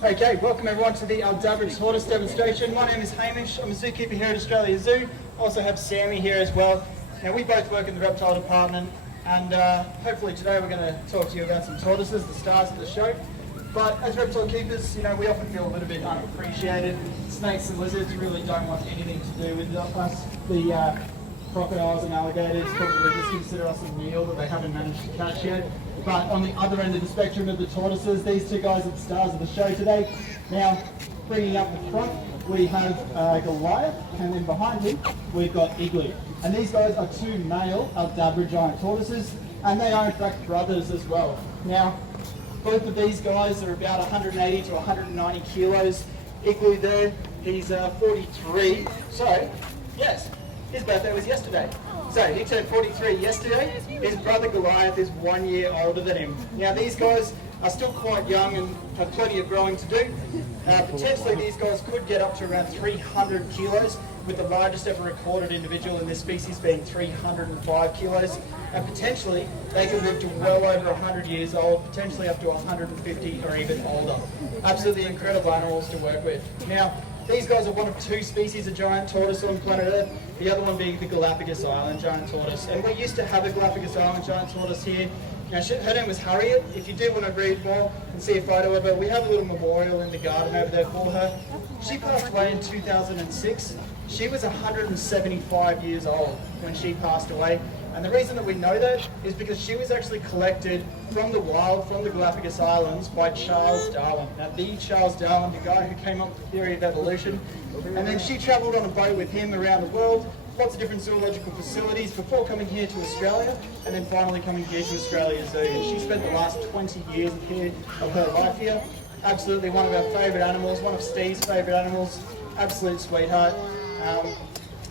Okay, welcome everyone to the Aldabra Tortoise demonstration. My name is Hamish, I'm a zookeeper here at Australia Zoo. I also have Sammy here as well. Now we both work in the reptile department, and hopefully today we're going to talk to you about some tortoises, the stars of the show. But as reptile keepers, you know, we often feel a little bit unappreciated. Snakes and lizards really don't want anything to do with us. The crocodiles and alligators probably just consider us a meal that they haven't managed to catch yet. But on the other end of the spectrum of the tortoises, these two guys are the stars of the show today. Now, bringing up the front, we have Goliath, and then behind him, we've got Igloo. And these guys are two male Aldabra giant tortoises, and they are in fact brothers as well. Now, both of these guys are about 180 to 190 kilos. Igloo there, he's 43. So, yes, his birthday was yesterday. So he turned 43 yesterday. His brother Goliath is 1 year older than him. Now these guys are still quite young and have plenty of growing to do. Potentially these guys could get up to around 300 kilos, with the largest ever recorded individual in this species being 305 kilos. And potentially they could live to well over 100 years old, potentially up to 150 or even older. Absolutely incredible animals to work with. Now, these guys are one of two species of giant tortoise on planet Earth, the other one being the Galapagos Island giant tortoise. And we used to have a Galapagos Island giant tortoise here. Now, her name was Harriet. If you do want to read more and see a photo of her, we have a little memorial in the garden over there for her. She passed away in 2006. She was 175 years old when she passed away. And the reason that we know that is because she was actually collected from the wild, from the Galapagos Islands, by Charles Darwin. Now, the Charles Darwin, the guy who came up with the theory of evolution. And then she travelled on a boat with him around the world, lots of different zoological facilities, before coming here to Australia, and then finally coming here to Australia Zoo. And she spent the last 20 years of her life here. Absolutely one of our favourite animals, one of Steve's favourite animals, absolute sweetheart.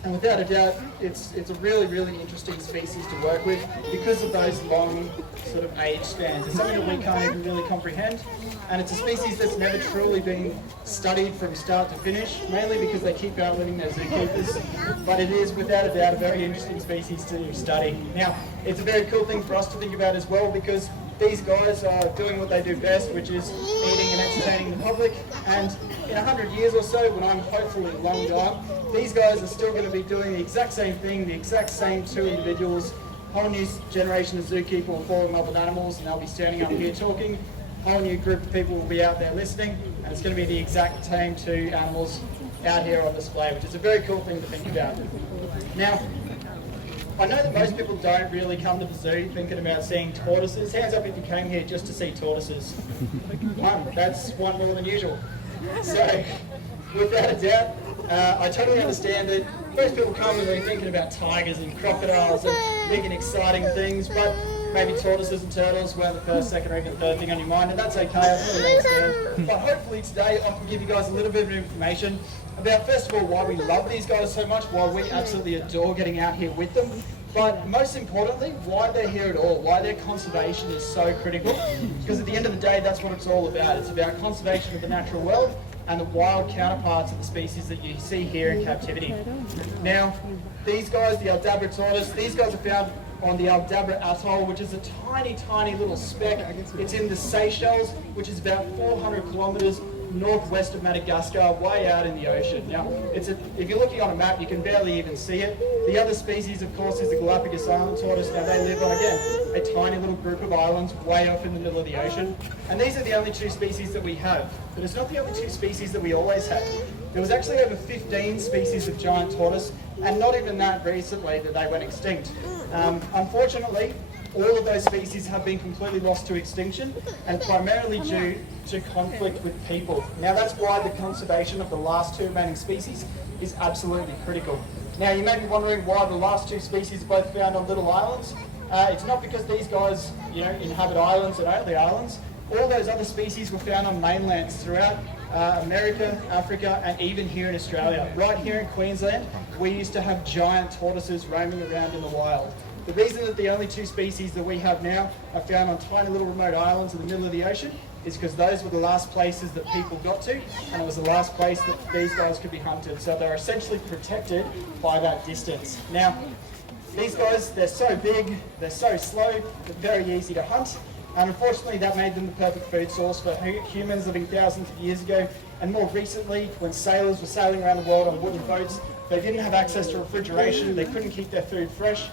And without a doubt, it's a really, really interesting species to work with because of those long sort of age spans. It's something that we can't even really comprehend, and it's a species that's never truly been studied from start to finish, mainly because they keep outliving their zookeepers. But it is, without a doubt, a very interesting species to study. Now, it's a very cool thing for us to think about as well, because these guys are doing what they do best, which is eating and entertaining the public. And in 100 years or so, when I'm hopefully long gone, these guys are still going to be doing the exact same thing, the exact same two individuals. A whole new generation of zookeeper will fall in love with animals, and they'll be standing up here talking. A whole new group of people will be out there listening, and it's going to be the exact same two animals out here on display, which is a very cool thing to think about. Now, I know that most people don't really come to the zoo thinking about seeing tortoises. Hands up if you came here just to see tortoises. That's one more than usual. So, without a doubt, I totally understand that most people come and they're thinking about tigers and crocodiles and big and exciting things, but maybe tortoises and turtles weren't the first, second, or even third thing on your mind, and that's okay, I totally understand. But hopefully today I can give you guys a little bit of information about, first of all, why we love these guys so much, why we absolutely adore getting out here with them, but most importantly, why they're here at all, why their conservation is so critical, because at the end of the day, that's what it's all about. It's about conservation of the natural world and the wild counterparts of the species that you see here in captivity. Now, these guys, the Aldabra tortoise, these guys are found on the Aldabra Atoll, which is a tiny, tiny little speck. It's in the Seychelles, which is about 400 kilometres northwest of Madagascar, way out in the ocean. Now, if you're looking on a map, you can barely even see it. The other species, of course, is the Galapagos Island tortoise. Now, they live on, again, a tiny little group of islands way off in the middle of the ocean. And these are the only two species that we have. But it's not the only two species that we always had. There was actually over 15 species of giant tortoise, and not even that recently that they went extinct. Unfortunately, all of those species have been completely lost to extinction, and primarily due to conflict with people. Now, that's why the conservation of the last two remaining species is absolutely critical. Now, you may be wondering why the last two species are both found on little islands. It's not because these guys, inhabit islands and only islands. All those other species were found on mainlands throughout America, Africa, and even here in Australia. Right here in Queensland, we used to have giant tortoises roaming around in the wild. The reason that the only two species that we have now are found on tiny little remote islands in the middle of the ocean is because those were the last places that people got to, and it was the last place that these guys could be hunted. So they're essentially protected by that distance. Now, these guys, they're so big, they're so slow, they're very easy to hunt, And unfortunately, that made them the perfect food source for humans living thousands of years ago. And more recently, when sailors were sailing around the world on wooden boats, they didn't have access to refrigeration, they couldn't keep their food fresh.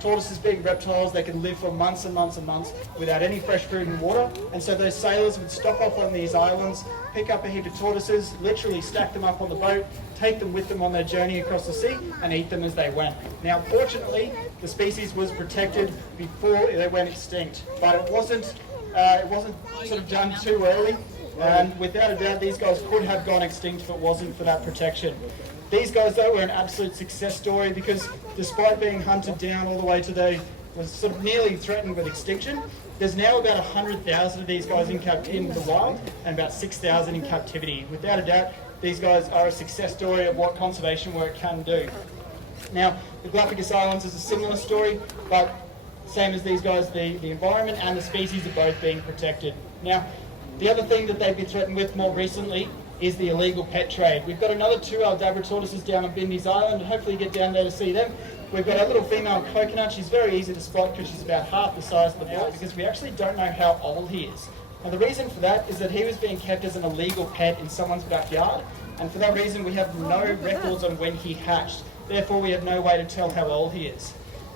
Tortoises being reptiles, they can live for months and months and months without any fresh food and water. And so those sailors would stop off on these islands, pick up a heap of tortoises, literally stack them up on the boat, take them with them on their journey across the sea and eat them as they went. Now, fortunately, the species was protected before they went extinct, but it wasn't sort of done too early. And without a doubt, these guys could have gone extinct if it wasn't for that protection. These guys, though, were an absolute success story because despite being hunted down all the way to was sort of nearly threatened with extinction, there's now about 100,000 of these guys in the wild and about 6,000 in captivity. Without a doubt, these guys are a success story of what conservation work can do. Now, the Galapagos Islands is a similar story, but same as these guys, the environment and the species are both being protected. Now, the other thing that they've been threatened with more recently is the illegal pet trade. We've got another two Aldabra tortoises down on Bindies Island, and hopefully you get down there to see them. We've got a little female coconut. She's very easy to spot because she's about half the size of the boy, because we actually don't know how old he is. And the reason for that is that he was being kept as an illegal pet in someone's backyard, and for that reason we have no records on when he hatched. Therefore, we have no way to tell how old he is.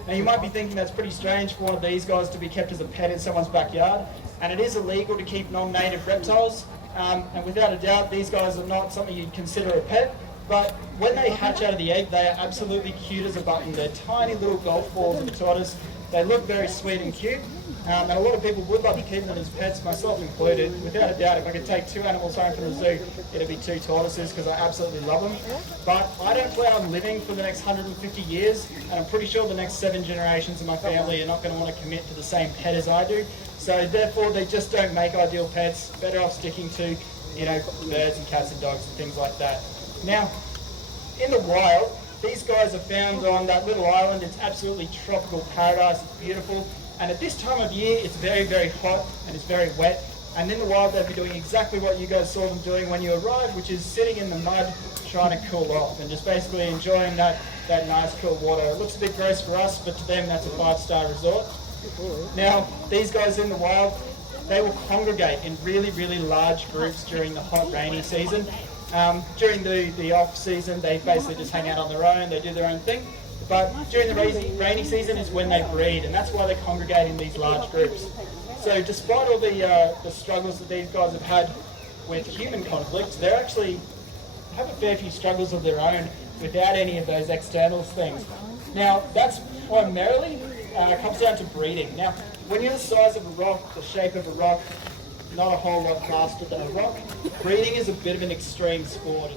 Now, you might be thinking that's pretty strange for one of these guys to be kept as a pet in someone's backyard, and it is illegal to keep non-native reptiles. And without a doubt, these guys are not something you'd consider a pet, but when they hatch out of the egg, they are absolutely cute as a button. They're tiny little golf balls of a tortoise. They look very sweet and cute, and a lot of people would like to keep them as pets, myself included. Without a doubt, if I could take two animals home from the zoo, it'd be two tortoises because I absolutely love them. But I don't plan on living for the next 150 years, and I'm pretty sure the next 7 generations of my family are not going to want to commit to the same pet as I do. So therefore, they just don't make ideal pets. Better off sticking to, birds and cats and dogs and things like that. Now, in the wild, these guys are found on that little island. It's absolutely tropical paradise. It's beautiful. And at this time of year, it's very, very hot and it's very wet. And in the wild, they'll be doing exactly what you guys saw them doing when you arrived, which is sitting in the mud, trying to cool off and just basically enjoying that nice cool water. It looks a bit gross for us, but to them, that's a 5-star resort. Now, these guys in the wild, they will congregate in really, really large groups during the hot, rainy season. During the off season, they basically just hang out on their own, they do their own thing. But during the rainy season is when they breed, and that's why they congregate in these large groups. So despite all the struggles that these guys have had with human conflicts, they actually have a fair few struggles of their own without any of those external things. Now, that's primarily comes down to breeding. Now, when you're the size of a rock, the shape of a rock, not a whole lot faster than a rock, breeding is a bit of an extreme sport.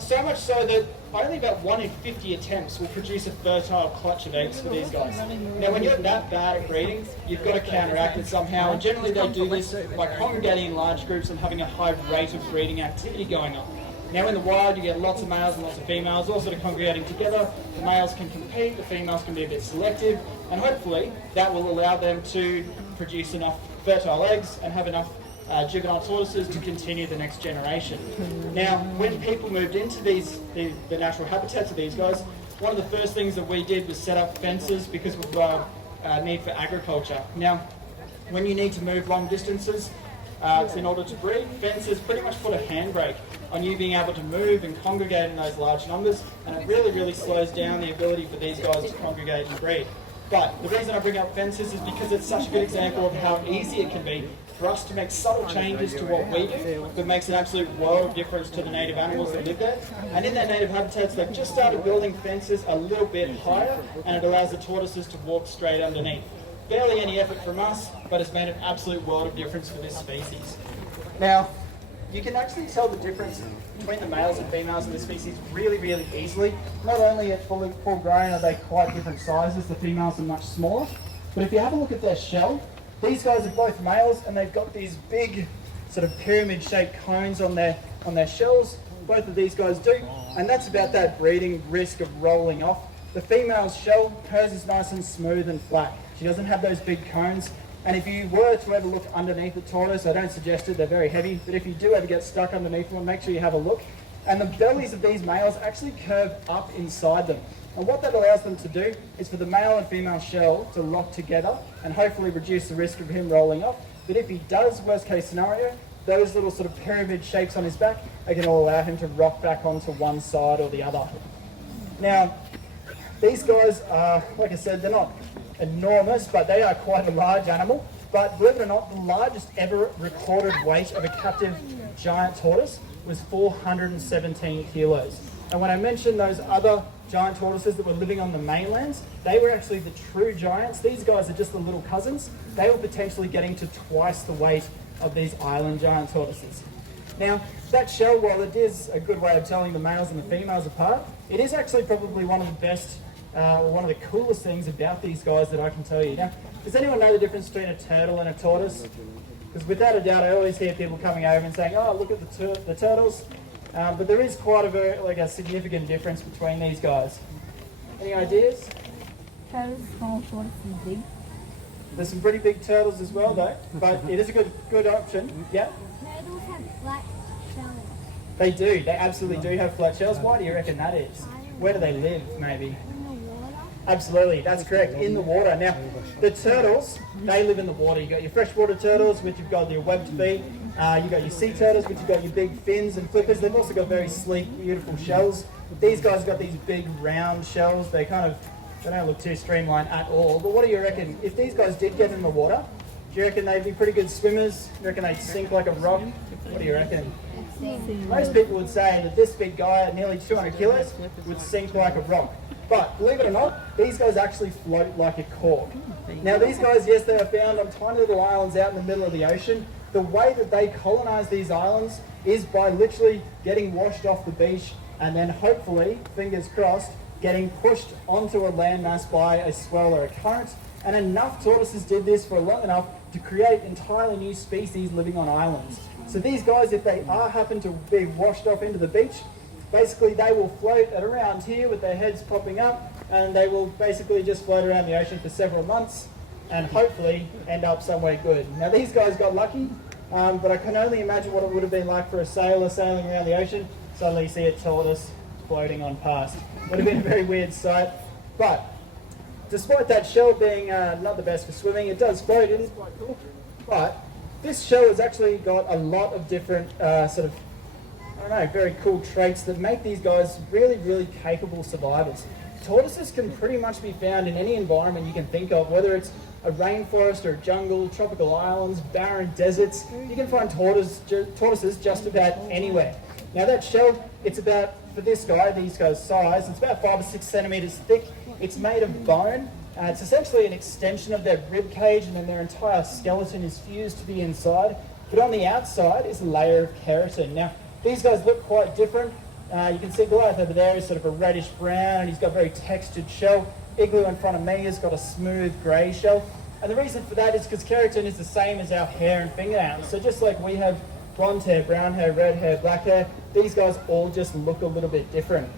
So much so that only about 1 in 50 attempts will produce a fertile clutch of eggs for these guys. Now, when you're that bad at breeding, you've got to counteract it somehow, and generally they do this by congregating in large groups and having a high rate of breeding activity going on. Now, in the wild, you get lots of males and lots of females all sort of congregating together. The males can compete, the females can be a bit selective, and hopefully that will allow them to produce enough fertile eggs and have enough juvenile tortoises to continue the next generation. Now, when people moved into the natural habitats of these guys, one of the first things that we did was set up fences because of our need for agriculture. Now, when you need to move long distances in order to breed, fences pretty much put a handbrake on you being able to move and congregate in those large numbers, and it really, really slows down the ability for these guys to congregate and breed. But the reason I bring up fences is because it's such a good example of how easy it can be for us to make subtle changes to what we do that makes an absolute world of difference to the native animals that live there. And in their native habitats, they've just started building fences a little bit higher, and it allows the tortoises to walk straight underneath. Barely any effort from us, but it's made an absolute world of difference for this species. Now, you can actually tell the difference between the males and females in this species really, really easily. Not only at full grown are they quite different sizes, the females are much smaller, but if you have a look at their shell, these guys are both males and they've got these big sort of pyramid-shaped cones on their shells. Both of these guys do, and that's about that breeding risk of rolling off. The female's shell, hers is nice and smooth and flat. She doesn't have those big cones. And if you were to ever look underneath the tortoise, I don't suggest it, they're very heavy, but if you do ever get stuck underneath one, make sure you have a look. And the bellies of these males actually curve up inside them. And what that allows them to do is for the male and female shell to lock together and hopefully reduce the risk of him rolling off. But if he does, worst case scenario, those little sort of pyramid shapes on his back are going to allow him to rock back onto one side or the other. Now, these guys are, like I said, they're not enormous, but they are quite a large animal. But believe it or not, the largest ever recorded weight of a captive giant tortoise was 417 kilos. And when I mentioned those other giant tortoises that were living on the mainlands, they were actually the true giants. These guys are just the little cousins. They were potentially getting to twice the weight of these island giant tortoises. Now, that shell, while it is a good way of telling the males and the females apart, it is actually probably one of the best, one of the coolest things about these guys that I can tell you. Now, does anyone know the difference between a turtle and a tortoise? Because without a doubt, I always hear people coming over and saying, oh, look at the turtles. But there is quite a significant difference between these guys. Any ideas? Turtles small, tortoise is big. There's some pretty big turtles as well, though, but it is a good option. Yeah. Turtles have flat shells. They do. They absolutely do have flat shells. Why do you reckon that is? Where do they live, maybe? In the water. Absolutely, that's correct. In the water. Now, the turtles, they live in the water. You've got your freshwater turtles, which you've got your webbed feet. You've got your sea turtles, which you've got your big fins and flippers. They've also got very sleek, beautiful shells. These guys have got these big round shells. They don't look too streamlined at all. But what do you reckon? If these guys did get in the water, do you reckon they'd be pretty good swimmers? Do you reckon they'd sink like a rock? What do you reckon? Most people would say that this big guy at nearly 200 kilos would sink like a rock. But believe it or not, these guys actually float like a cork. Now these guys, yes, they are found on tiny little islands out in the middle of the ocean. The way that they colonize these islands is by literally getting washed off the beach and then hopefully, fingers crossed, getting pushed onto a landmass by a swell or a current. And enough tortoises did this for long enough to create entirely new species living on islands. So these guys, if they happen to be washed off into the beach, basically they will float at around here with their heads popping up, and they will basically just float around the ocean for several months and hopefully end up somewhere good. Now these guys got lucky, but I can only imagine what it would have been like for a sailor sailing around the ocean. Suddenly you see a tortoise floating on past. Would have been a very weird sight. But despite that shell being not the best for swimming, it does float, it is quite cool. But this shell has actually got a lot of different very cool traits that make these guys really, really capable survivors. Tortoises can pretty much be found in any environment you can think of, whether it's a rainforest or a jungle, tropical islands, barren deserts. You can find tortoises just about anywhere. Now that shell, it's about, for these guy's size, it's about 5 or 6 centimeters thick. It's made of bone. It's essentially an extension of their rib cage, and then their entire skeleton is fused to the inside. But on the outside is a layer of keratin. Now, these guys look quite different. You can see Goliath over there is sort of a reddish brown, and he's got a very textured shell. Igloo in front of me has got a smooth grey shell. And the reason for that is because keratin is the same as our hair and fingernails. So just like we have blonde hair, brown hair, red hair, black hair, these guys all just look a little bit different.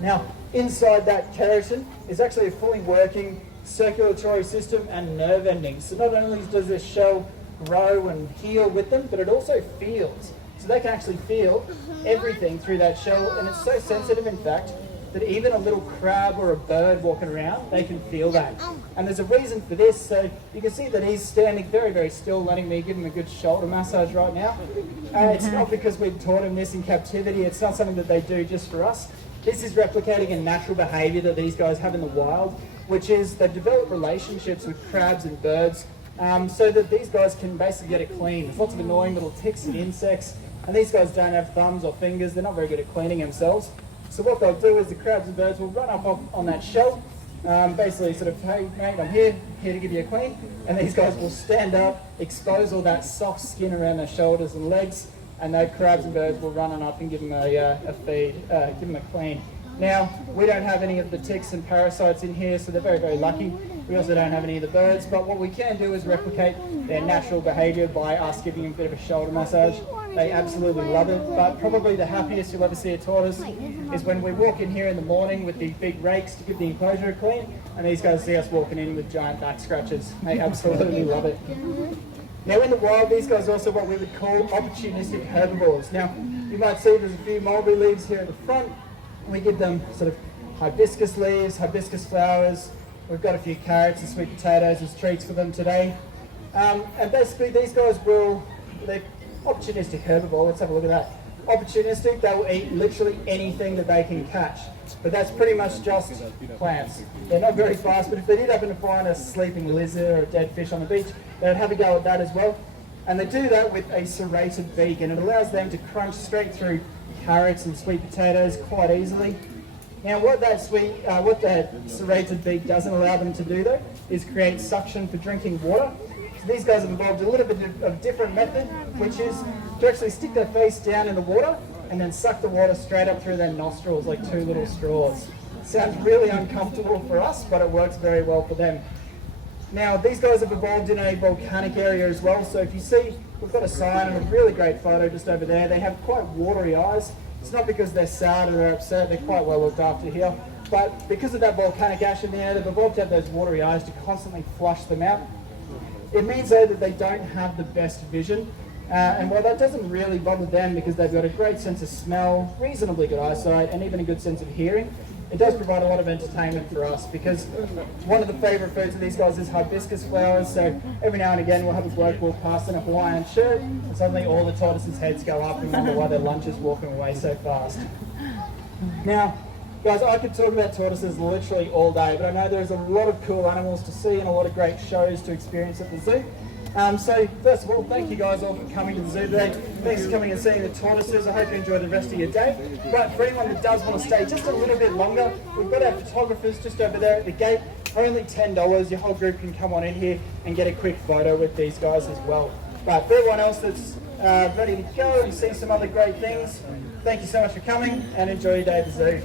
Now, inside that keratin is actually a fully working circulatory system and nerve endings. So not only does this shell grow and heal with them, but it also feels. So they can actually feel everything through that shell, and it's so sensitive, in fact, that even a little crab or a bird walking around, they can feel that. And there's a reason for this. So you can see that he's standing very, very still, letting me give him a good shoulder massage right now. And it's not because we've taught him this in captivity. It's not something that they do just for us. This is replicating a natural behavior that these guys have in the wild, which is they've developed relationships with crabs and birds so that these guys can basically get it clean. There's lots of annoying little ticks and insects, and these guys don't have thumbs or fingers. They're not very good at cleaning themselves. So what they'll do is the crabs and birds will run up on that shell, basically sort of, hey mate, I'm here to give you a clean. And these guys will stand up, expose all that soft skin around their shoulders and legs, and those crabs and birds will run on up and give them a feed, give them a clean. Now, we don't have any of the ticks and parasites in here, so they're very, very lucky. We also don't have any of the birds, but what we can do is replicate their natural behaviour by us giving them a bit of a shoulder massage. They absolutely love it, but probably the happiest you'll ever see a tortoise is when we walk in here in the morning with the big rakes to give the enclosure a clean, and these guys see us walking in with giant back scratches. They absolutely love it. Now in the wild, these guys are also what we would call opportunistic herbivores. Now, you might see there's a few mulberry leaves here at the front. We give them sort of hibiscus leaves, hibiscus flowers. We've got a few carrots and sweet potatoes as treats for them today. And basically these guys they're opportunistic herbivore, let's have a look at that. Opportunistic, they will eat literally anything that they can catch. But that's pretty much just plants. They're not very fast, but if they did happen to find a sleeping lizard or a dead fish on the beach, they'd have a go at that as well. And they do that with a serrated beak, and it allows them to crunch straight through carrots and sweet potatoes quite easily. Now what that serrated beak doesn't allow them to do though, is create suction for drinking water. So these guys have evolved a little bit of a different method, which is to actually stick their face down in the water and then suck the water straight up through their nostrils like two little straws. Sounds really uncomfortable for us, but it works very well for them. Now these guys have evolved in a volcanic area as well, so if you see, we've got a sign and a really great photo just over there. They have quite watery eyes. It's not because they're sad or they're upset, they're quite well looked after here, but because of that volcanic ash in the air, they've evolved to have those watery eyes to constantly flush them out. It means though that they don't have the best vision, and while that doesn't really bother them because they've got a great sense of smell, reasonably good eyesight, and even a good sense of hearing, it does provide a lot of entertainment for us because one of the favourite foods of these guys is hibiscus flowers, so every now and again we'll have a bloke walk past in a Hawaiian shirt and suddenly all the tortoises' heads go up and wonder why their lunch is walking away so fast. Now, guys, I could talk about tortoises literally all day, but I know there's a lot of cool animals to see and a lot of great shows to experience at the zoo. So first of all, thank you guys all for coming to the zoo today. Thanks for coming and seeing the tortoises. I hope you enjoy the rest of your day. But for anyone that does want to stay just a little bit longer, we've got our photographers just over there at the gate. Only $10. Your whole group can come on in here and get a quick photo with these guys as well. But for everyone else that's ready to go and see some other great things, thank you so much for coming and enjoy your day at the zoo.